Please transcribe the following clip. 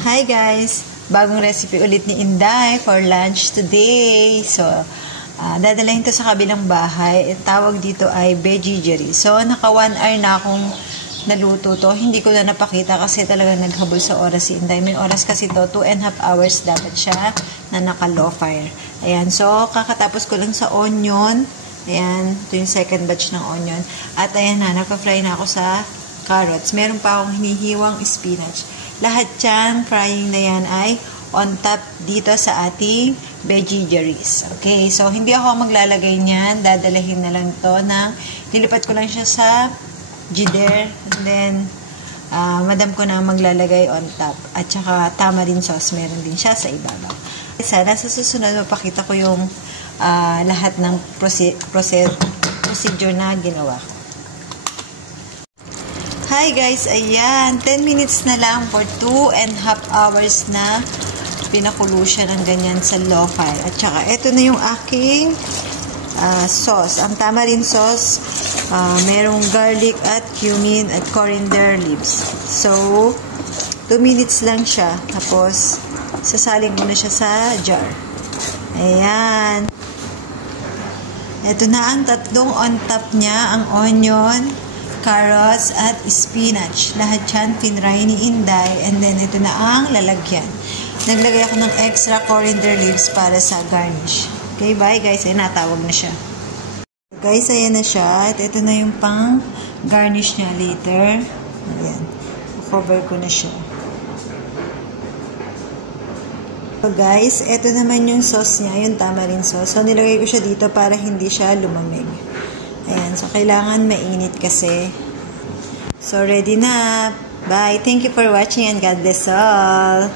Hi guys! Bagong recipe ulit ni Inday for lunch today. So, dadalahin to sa kabilang bahay. Tawag dito ay veggieri. So, naka 1 hour na akong naluto to. Hindi ko na napakita kasi talagang naghabol sa oras si Inday. May oras kasi to, 2.5 hours dapat siya na naka low fire. Ayan, so kakatapos ko lang sa onion. Ayan, ito yung second batch ng onion. At ayan na, nagpa-fry na ako sa carrots. Meron pa akong hinihiwang spinach. Lahat yan, frying na yan ay on top dito sa ating veggies. Okay, so hindi ako maglalagay niyan. Dadalahin na lang to ng, nilipat ko lang siya sa jider. And then, madam ko na maglalagay on top. At saka tamarind sauce, meron din siya sa ibabaw. Sana sa susunod, mapakita ko yung lahat ng procedure na ginawa ko. Hi guys, ayan, 10 minutes na lang for 2.5 hours na pinakulo siya ng ganyan sa low fire. At saka, ito na yung aking sauce. Ang tamarind sauce, merong garlic at cumin at coriander leaves. So, 2 minutes lang siya. Tapos, sasaling ko na siya sa jar. Ayan. Ito na ang tatlong on top niya, ang onion, carrots, at spinach. Lahat yan, pinray ni Inday. And then, ito na ang lalagyan. Naglagay ako ng extra coriander leaves para sa garnish. Okay, bye guys. Ay, natawag na siya. Guys, ayan na siya. At ito na yung pang garnish niya later. Ayan. Cover ko na siya. So guys, ito naman yung sauce niya, yung tamarind sauce. So, nilagay ko siya dito para hindi siya lumamig. Ayan, so kailangan mainit kasi. So, ready na. Bye. Thank you for watching and God bless all.